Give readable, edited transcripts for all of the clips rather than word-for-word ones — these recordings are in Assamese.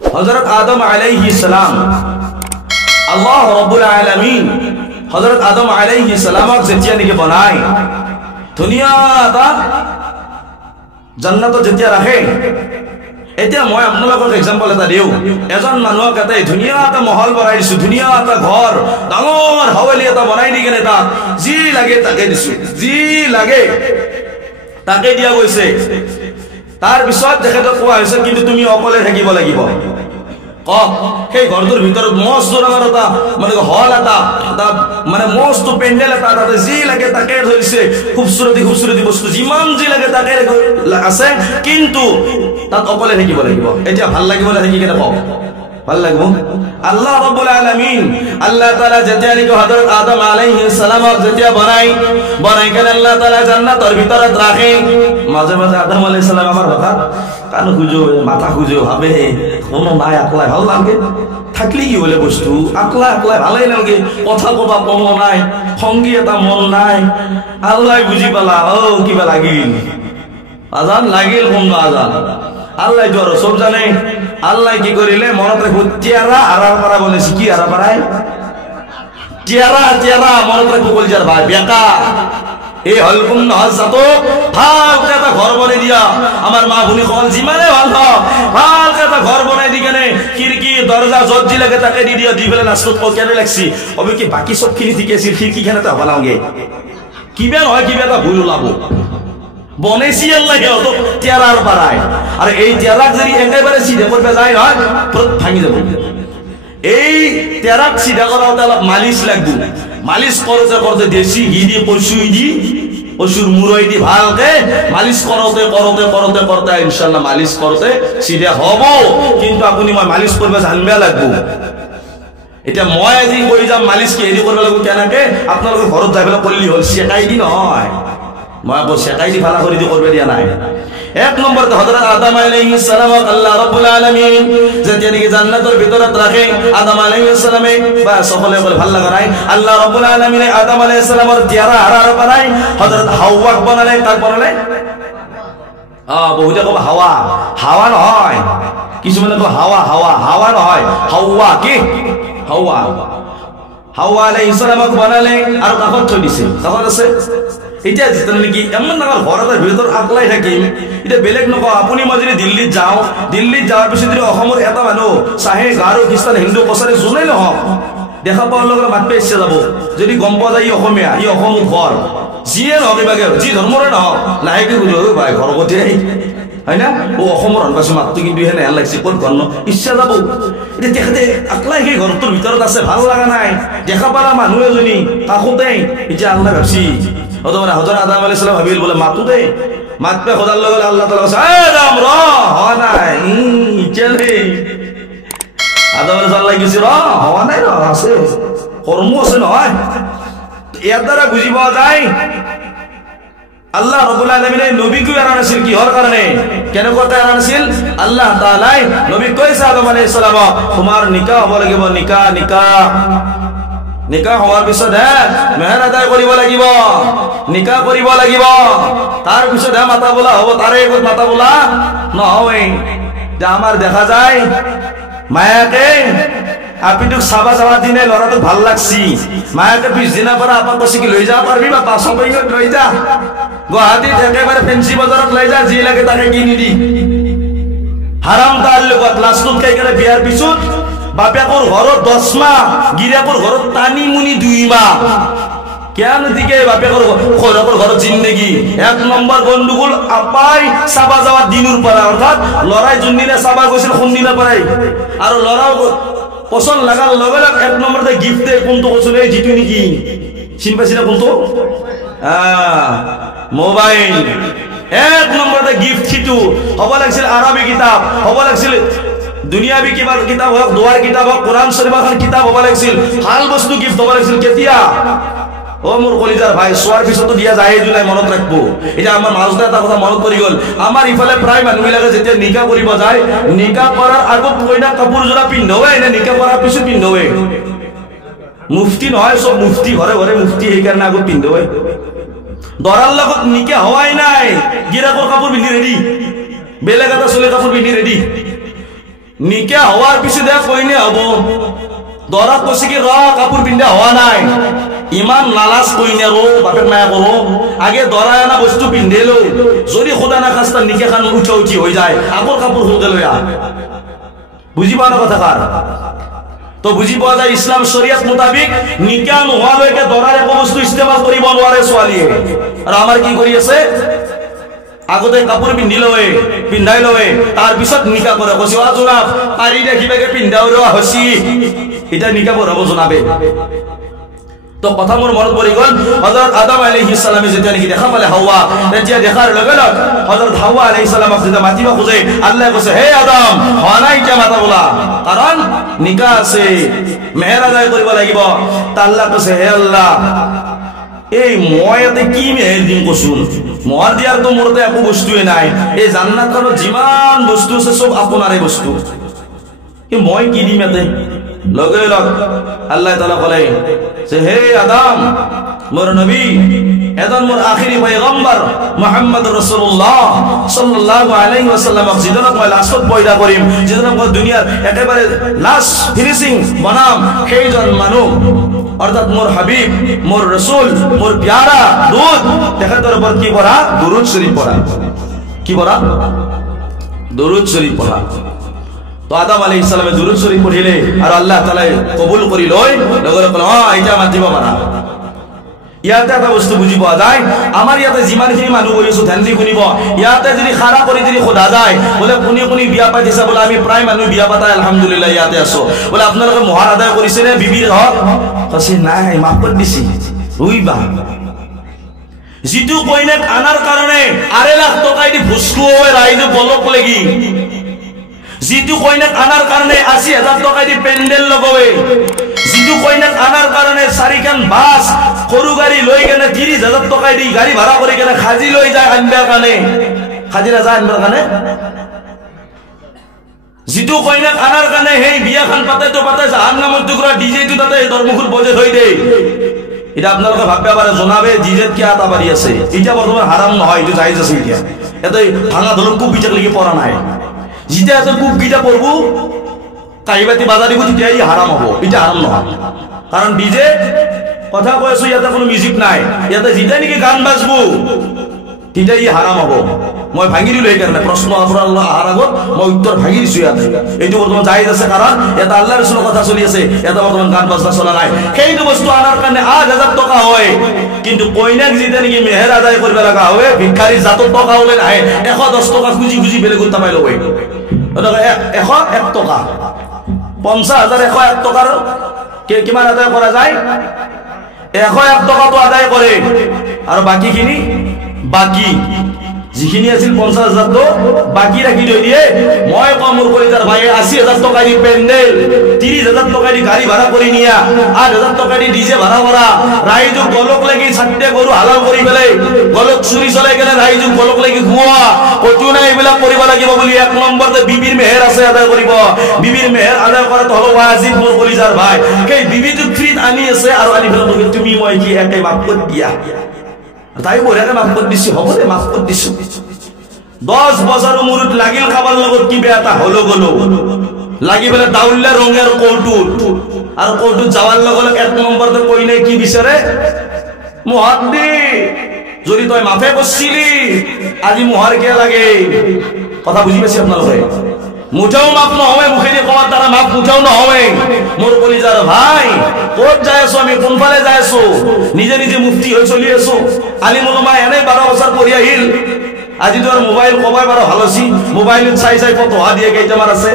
হযরত আদম আলাইহিস সালাম আল্লাহ রাব্বুল আলামিন হযরত আদম আলাইহিস সালামক যেতিয়া নেকি বনায় ধুনীয়া এটা জান্নাতত যেতিয়া ৰাখে এতিয়া মই আপোনালোকক এক্সাম্পল এটা দিও এজন মানুহক এটা ধুনীয়া এটা মহল বনাই দিছো ধুনীয়া এটা ঘৰ ডাঙৰ হাৱেলি এটা বনাই দি কেনে তাত যি লাগে তাকে দিছো যি লাগে তাকে দিয়া গৈছে তাৰ পিছত তেখেতক কোৱা হৈছে কিন্তু তুমি অকলে থাকিব লাগিব সেই ঘৰটোৰ ভিতৰত মস্ত ডাঙৰ এটা মানে হল এটা মানে মস্ত পেণ্ডেল এটা তাতে যি লাগে তাকে ধৰিছে খুবসুৰতি বস্তু যিমান যি লাগে তাকে আছে কিন্তু তাত অকলে থাকিব লাগিব এতিয়া ভাল লাগিব না থাকি কেনে কওক ভাল লাগিব আল্লাহ রাব্বুল আলামিন আল্লাহ তাআলা যেতিয়া নিকো হযরত আদম আলাইহিস সালামক যেতিয়া বনাই কেনে আল্লাহ তাআলা জান্নাতৰ ভিতৰত ৰাখে মাঝে মাঝে আদম আলাইহিস সালাম আমার কথা কান খুঁজো মাথা খুঁজো ভাবে কোনো নাই আকলা ভাল লাগে থাকলি কি হলে বস্তু আকলা ভালেই লাগে কথা কবা কম নাই সঙ্গী এটা মন নাই আল্লাহ বুজি পালা ও কিবা লাগিল আজান লাগিল কোন আজান আল্লাহ জোর সব জানে আল্লাহ কি করিলে মনত রাখো তিয়ারা আরার পারা বলেছি কি আরা পারায় তিয়ারা মনত রাখো বলজার ভাই বেটা এই হলকুম নহজাতো ভালকে এটা ঘর বনাই দিয়া আমার মা ভুনি কল জিমানে ভাল ভালকে এটা ঘর বনাই দি কেনে খিড়কি দরজা জজ্জি লাগে তাকে দি দিয়া দি ফেলে লাষ্টত কেনে লাগছি অবে কি বাকি সব খিনি ঠিক আছিল খিড়কি খানে তা হলাওগে কিবা নহয় কিবা এটা ভুল ওলাব বনেছি আল্লাহ তো তিয়ারার পারায় আর এই তিয়ারাক যদি একেবারে সিধা করবে যায় না পুরো ভাঙি যাব এই তিয়ারাক সিধা করাতে মালিশ লাগবে মালিশ করতে দেশি ঘি দিয়ে পশুর মুরই দি ভালকে মালিশ করতে ইনশাআল্লাহ মালিশ করতে সিধা হব কিন্তু আপনি মই মালিশ করবে জানবে লাগবে এটা মই আজি কই যাম মালিশ কি হেৰি কৰিব লাগিব কেনেকে আপোনালোকে ঘৰত যাই পেলাই কৰিলি হল শেকাই দি নহয় মই আবো শেকাই দি ভালা কৰি দি কৰবে দিয়া নাই এক নম্বৰতে হযৰত আদম আলাইহিস সালামক আল্লাহ ৰাব্বুল আলামিন যেতিয়া নেকি জান্নাতেৰ ভিতৰত রাখে আদম আলাইহিস সালামে বা সকলে বলে ভাল লাগা নাই আল্লাহ রাব্বুল আলামিন আদম আলাইহিস সালামের তিয়ারা হারার বানাই হযরত হাওয়াক বানালে তার বানালে বহুতে কব হাওয়া নহয় কিছুমানে কব হাওয়া নহয় হাওয়া কি হাওয়া আলাইহিস সালামক বানালে আর কাফত থৈ দিছে কাফত আছে এটা যেটা নাকি এমন ডাঙৰ ঘৰ এটাৰ ভিতৰত আকলাই থাকিম এটা বেলেগ নকওঁ আপুনি মই যদি দিল্লীত যাওয়াৰ পিছত যদি অসমৰ এটা মানুহ চাহে গাৰো খ্ৰীষ্টান হিন্দু কছাৰী যোনে নহওক দেখা পাওয়ার লগে মাত পেয়ে যাব যদি গম পাওয়া যায় অসমীয়া ই অসমৰ ঘৰ যিয়ে নহওক এবাগে যি ধৰ্মৰে নহওক লাহেকে বুঝো ভাই ঘৰ গঠে হয় না ও অসমৰ হনবাসী মাতটো কিন্তু হেনে হেন লাগছে ক'ত ঘৰ ন ইচ্ছা যাব এটা তেখেতে আকলাই সেই ঘৰটোৰ ভিতৰত আছে ভাল লগা নাই দেখা পালা মানুহ এজনী কাষতে এতিয়া আল্লাহ ভাবছি অতমানে হযরত আদম আলাইহিস সালাম ভাবিল বলে মাতু দে মাতপে খোদার লগে আল্লাহ তাআলা কইছে এ আদম র হওয়া নাই চলে আদম আলাইহিস সালাম লাগিছে র হওয়া নাই র আছে কর্ম আছে নহয় এর দ্বারা বুঝি পাওয়া যায় আল্লাহ রাব্বুল আলামিন নবীকে আনাছিল কি হওয়ার কারণে কেন কথা আনাছিল আল্লাহ তাআলা নবী কইছে আদম আলাইহিস সালাম তোমার নিকাহ হব লাগিব নিকাহ হওয়ার পিছত মেহর আদায় কৰিব লাগিব নিকাহ কৰিব লাগিব তার পিছত মাতা বলা হব তারে একত মাতা বলা নহয় যে আমার দেখা যায় মায়াকে আপিটুক চাবা যাওয়া দিনে লড়াটো ভাল লাগছি মায়াকে পিছদিনা পৰা আপাক কৈছে কি লৈ যাব পাৰবি বা পাছপইঙত লৈ যা গুৱাহাটীত একেবাৰে ফেন্সি বজাৰত লৈ যা যি লাগে তাকে কিনি দি হাৰাম তাৰ লগত লাষ্টত কাইকাৰে বিয়াৰ পিছত বাপেকৰ ঘৰত 10 মাহ গিৰাকৰ ঘৰত টানি মুনি 2 মাহ কেন দিকে বাপেকৰ ঘৰত জিন্দেগি এক নম্বৰ গন্ডগোল আপাই চাবা যাওয়া দিনুৰ পৰা অৰ্থাৎ লৰাই জুনদিনা চাবা গৈছিল খুনদিনা পৰাই আৰু লৰাও পছন্দ লাগাৰ লগে লগে এক নম্বৰতে গিফট দে কোনটো কৈছিলে জিতু নেকি চিন পাইছিনা কোনটো মোবাইল এক নম্বৰতে গিফট ছিটু হ'ব লাগিছিল আৰবী কিতাপ হ'ব লাগিছিল দুনিয়াবি কিতাব হোক দোয়ার কিতাব হোক কোরআন শরীফের কিতাব হবা লাগিছিল ভাল বস্তু গিফট হবা লাগিছিল কেতিয়া ও মোর কলিজার ভাই সোয়ার পিছতো দিয়া যায় জুলাই মনত রাখবো এটা আমার মাজদা এটা কথা মনত পড়ি গল আমার ইফালে প্রায় মানুষবিলাকে যেতিয়া নিকাহ কৰিব যায় নিকাহ কৰাৰ আগত কইনা কাপোৰ জোৰা পিন্ধোৱে না নিকাহ কৰাৰ পিছত পিন্ধোৱে মুফতি নহয় সব মুফতি ঘৰে ঘৰে মুফতি এই কাৰণে আগত পিন্ধোৱে দরার লগত নিকাহ হওয়াই নাই গিরাকর কাপড় পিন্ধি রেডি বেলেগ এটা চলে কাপড় পিন্ধি রেডি নিকা হওয়ার পিছনে কইনে হব দরা কইছে কি র কাপড় পিন্ধা হওয়া নাই ইমান লালাস কইনে রো বাপের মায়া করো আগে দরা আনা বস্তু পিন্ধেলো যদি খোদা না খাস্তা নিকা খান উঠা উঠি হয়ে যায় আগর কাপড় খুলতে লইয়া বুঝি পাওয়ার কথা কার তো বুঝি পাওয়া যায় ইসলাম শরিয়ত মোতাবিক নিকা নোহোৱা লৈকে দৰাৰ এক বস্তু ইস্তেমাল কৰিব নোৱাৰে ছোৱালীয়ে আৰ আমাৰ কি কৰি আছে আগতে কাপড় পিন্ধি লয় পিন্ধাই লয় তাৰ পিছত নিকা কৰে কৈছে অ জনাব পাৰি দেখিবাকে পিন্ধাও ৰ হসি এটা নিকা পঢ়াব জনাবে তো কথা মোৰ মনত পৰি গল হযৰত আদম আলাইহিস সালামে যেতিয়া নেকি দেখা পালে হাওয়া তেতিয়া দেখাৰ লগে লগে হযরত হাওয়া আলাইহিস সালামক যেতিয়া মাতিবা খুঁজে আল্লাহ কৈছে হে আদম হনা ইটা মাতা বলা কাৰণ নিকা আছে মেহেৰ আদায় কৰিব লাগিব তা আল্লাহ কৈছে হে আল্লাহ এই মই এতে কি মেহের দিম কচোন মোর দিয়ার তো মোরতে একো বস্তুই নাই এই জান্নাতখনত যিমান বস্তু আছে সব আপোনাৰে বস্তু কি মই কি দিম এতে লগে লগ আল্লাহ তাআলা কলে যে হে আদম মোর নবী এজন মোর আখিরি পয়গম্বর মুহাম্মদ রাসূলুল্লাহ সাল্লাল্লাহু আলাইহি ওয়াসাল্লাম জিদনা মই লাস্টত পয়দা করিম জিদনা মই দুনিয়ার একেবারে লাস্ট ফিনিশিং বানাম সেইজন মানুহ অর্থাৎ মোর হাবিব মোর রাসূল মোর প্যারা দুধ তেখেতৰ উপর কি পড়া দুরূদ শরীফ পড়া কি পড়া দুরূদ শরীফ পড়া তো আদম আলাইহিস সালামে দুরূদ শরীফ পড়িলে আর আল্লাহ তাআলা কবুল করি লয় লগে লগে এটা মাতিব পারা ইয়াতে এটা বস্তু বুঝি পাওয়া যায় আমার ইয়াতে যিমানখিনি মানুহ বহিছো ধ্যান দি শুনিব ইয়াতে যদি খাৰা কৰি যদি খোদা যায় বলে কোনি কোনি বিয়া পাতিছা বলে আমি প্ৰায় মানুহ বিয়া পাতা আলহামদুলিল্লাহ ইয়াতে আছো বলে আপোনালোকে মহাৰ আদায় কৰিছে নে বিবিৰ হক কৈছে নাই মাফ কৰি দিছি রুইবা যিটো কইনাক আনার কারণে 8 লাখ টাকা দি ভুসকু হয় রাইজু বলক লাগি যিটো কইনাক আনার কারণে 80,000 টাকা দি পেন্ডেল লগাবে যিটো কইনাক আনার কারণে 4খান বাস সরু গাড়ি লই গেলে 30,000 টাকা দি গাড়ি ভাড়া করে গেলে খাজি লই যায় আনবার কারণে খাজিরা যায় আনবার কারণে যিটো কইনাক আনার কারণে হেই বিয়াখান পাতে তো পাতে জাহান্নামত টুকরা ডিজে তো তাতে দরমুখুর বজে হই দে এটা আপনারা ভাববে পারে জনাবে জিজেত কি আতা বাড়ি আছে এটা বর্তমান হারাম নহয় এটা জায়েজ আছে এটা এতে ভাঙা ধরন কুপ বিচার লাগি পড়া নাই জিতে এত কুপ গিটা পড়ব কাইবাতি বাজারি বুঝি এই হারাম হবো এটা হারাম নহয় কারণ ডিজে কথা কইছো ইয়াতে কোনো মিউজিক নাই ইয়াতে জিতে নাকি গান বাজবো এটা ই হারাম হবো মই ভাঙি দিলো এই কারণে প্রশ্ন আল্লাহ আহার আগত মই উত্তর ভাঙি দিছো ইয়াতে এইটো বর্তমান জায়েজ আছে কারণ এটা আল্লাহর রাসূলের কথা চলি আছে এটা বর্তমান গান বাজনা চলা নাই সেইটো বস্তু আনার কারণে 8,000 টাকা হয় কিন্তু কইনাক জিতে নাকি মেহের আদায় করবে লাগা হয় ভিখারি জাত টাকা হলে নাই 110 টাকা খুঁজি খুঁজি বেলে গুতা পাইলো হয় ওটা 101 টাকা 50,000 101 টাকার কে কিমান আদায় করা যায় 101 টাকা তো আদায় করে আর বাকিখিনি বাকি যিখিনি আছিল 50,000 তো বাকি রাখি দই দিয়ে মই কমর করে তার ভাই 80,000 টাকা দি পেন্ডেল 30,000 টাকা দি গাড়ি ভাড়া করে নিয়া 8,000 টাকা দি ডিজে ভাড়া করা রাইজু গলক লাগি ছাটতে গরু হালাল কৰি পেলে গলক চুৰি চলাই গেলে ৰাইজু গলক লাগি ঘুয়া কটু নাই এইবিলাক কৰিব লাগিব বলি এক নম্বৰতে বিবিৰ মেহেৰ আছে আদায় কৰিব বিবিৰ মেহেৰ আদায় কৰাটো হলো ওয়াজিব মোর কলিজার ভাই সেই বিবিটো ফ্রিত আনি আছে আর আনি ফেলা তুমি মই কি একাই মাফ কৰি দিয়া তাই বলে মাফ করে দিছি হবো রে মাফ করে দিছি 10 বছর মুরুত লাগিল খাবার লগত কি বেটা হলো গলো লাগি বেলা দাউল্লা রঙের কৌটুট আর কৌটুট যাওয়ার লগে এক নম্বর তো কই নাই কি বিচারে মুহাদ্দি যদি তুই মাফে করছিলি আজি মুহার কে লাগে কথা বুঝি পেছি আপনাদের মুঠাও মাফ না হবে মুখে দিয়ে কওয়ার দ্বারা মাফ মুঠাও না হবে মোর কলিজার ভাই কোট যায়ছো আমি কোন ফালে যায়ছো নিজে নিজে মুফতি হয়ে চলি আছো আলিম ওলামা এনে 12 বছর পড়ি আহিল আজি তোর মোবাইল কবাই বারো ভালোছি মোবাইলত চাই চাই কত হা দিয়ে কেইটামান আছে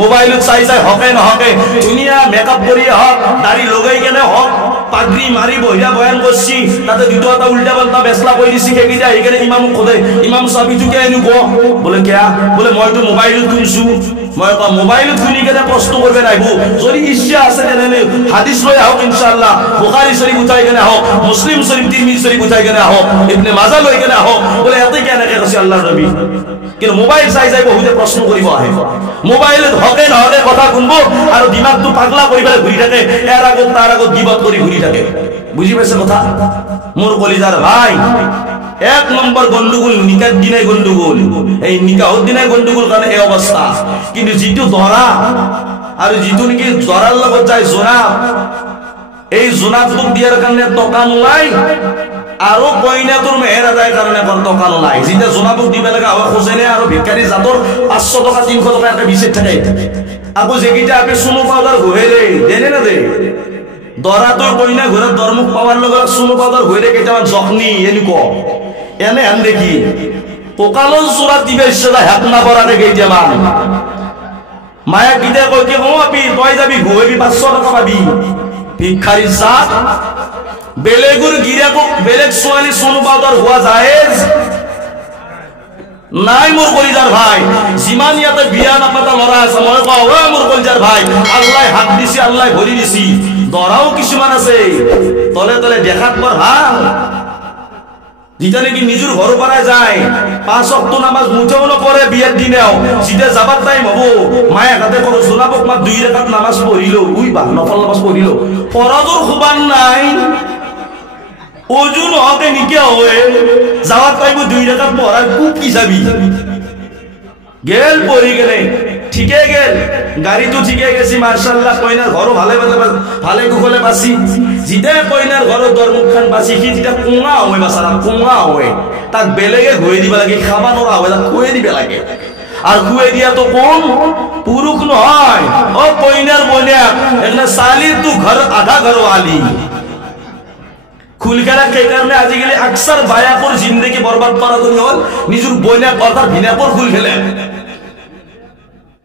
মোবাইলত চাই চাই হকে নহকে ধুনিয়া মেকআপ কৰি হক দাড়ি লগাই কেনে হক পাগড়ি মারি বহিয়া বয়ান করছি তাতে দুটো এটা উল্টা পাল্টা বেসলা কই দিছি কেকিটা এইখানে ইমাম খোদে ইমাম সাহেব তুকে এনু কো বলে কেয়া বলে মই তো মোবাইলত তুলছু মই কা মোবাইলত শুনি কেনে প্রশ্ন করবে নাইবো যদি ইচ্ছা আছে তেনে হাদিস লই আহক ইনশাআল্লাহ বুখারী শরীফ উঠাই কেনে আহক মুসলিম শরীফ তিরমিজি শরীফ উঠাই কেনে আহক ইবনে মাজাহ লই কেনে আহক বলে এতে কেনে কৈছে আল্লাহর নবী কিন্তু মোবাইল চাই চাই বহুতে প্রশ্ন করিব আহে মোবাইলত হকে নহকে কথা শুনবো আর দিমাগটো পাগলা কৰি পেলাই ঘুৰি থাকে এৰ আগত তাৰ আগত গিবত কৰি ঘুরি থাকে বুঝি পাইছে কথা মোর কলিজার ভাই এক নম্বর গন্ডগোল নিকাহ দিনাই গন্ডগোল, এই নিকাহ দিনাই গন্ডগোল কারণে এই অবস্থা। কিন্তু যেটো ধরা আর যেটো নাকি ধরার লগত যায় জোনাব, এই জোনাবটোক দিয়ার কারণে টকা নোলাই, আরো কইনাটোর মেহের আদায় কারণে টকা নোলাই। যেটা জোনাবক দিবে লাগে আবার খোঁজে নে, আরো ভিক্ষাৰী জাতৰ 500 টকা 300 টকা একটা বিচার থাকে। আকৌ যেকেইটা আপনি সোনো পাউডার ঘুরে দেনে না দে দরাটো কইনা ঘরে দরমুখ পাওয়ার লগে সোনো পাউডার ঘুরে কেইটামান জখনি এনি ক এনে আন দেখি পোকালন সুরা দিবে সেটা হাত না করারে কেইটামান মায়া গিদে কই কি হো আপি তই যাবি ঘুরেবি 500 টাকা পাবি। ভিক্ষারি জাত বেলেগুর গিরাকো বেলেগ সোয়ালি সোনো পাউডার হওয়া জায়েজ নাই। মোর কলিজার ভাই যিমান ইয়াতে বিয়া নাপাতা লৰা আছে, মই কওঁ ও মোৰ কলিজাৰ ভাই আল্লাহ হাত দিছি, আল্লাহ ভৰি দিছি। দৰাও কিছুমান আছে তলে তলে দেখাত বৰ ভাল, যেটা নাকি নিজের ঘর পাড়ায় যায় 5 ওয়াক্ত নামাজ মুঠেও নপড়ে বিয়ের দিনেও, যেটা যাবার টাইম হবো মায়ের হাতে কোনো জোনাবক মা 2 রাকাত নামাজ পড়িল, উইবা নফল নামাজ পড়িল, পরাজোর খুবান নাই ওজন হতে নিকে হয়ে যাওয়ার টাইম 2 রাকাত পড়ার খুব কি যাবি গেল পড়ি গেলে ঠিকে গেল, গাড়ি তো ঠিকে গেছি মার্শাল্লাহ, কইনার ঘরও ভালে কুকলে বাসি, যেটা কইনার ঘর দরমুখান বাসি কি যেটা কোঙা হয় বাসারা কোঙা হয় তাক বেলেগে ঘুরে দিবা লাগে, খাবা নোরা হয় তাক খুয়ে দিবে লাগে। আর খুয়ে দিয়া তো কোন পুরুষ নয়, ও কইনার বোনিয়া এখানে সালির তু ঘর আধা ঘর वाली খুলকেলা কে কারণে আজিকালি আকসার বায়াপুর জিন্দগি বরবাদ করা তুমি হল নিজের বোনিয়া কথার ভিনাপুর খুল খেলে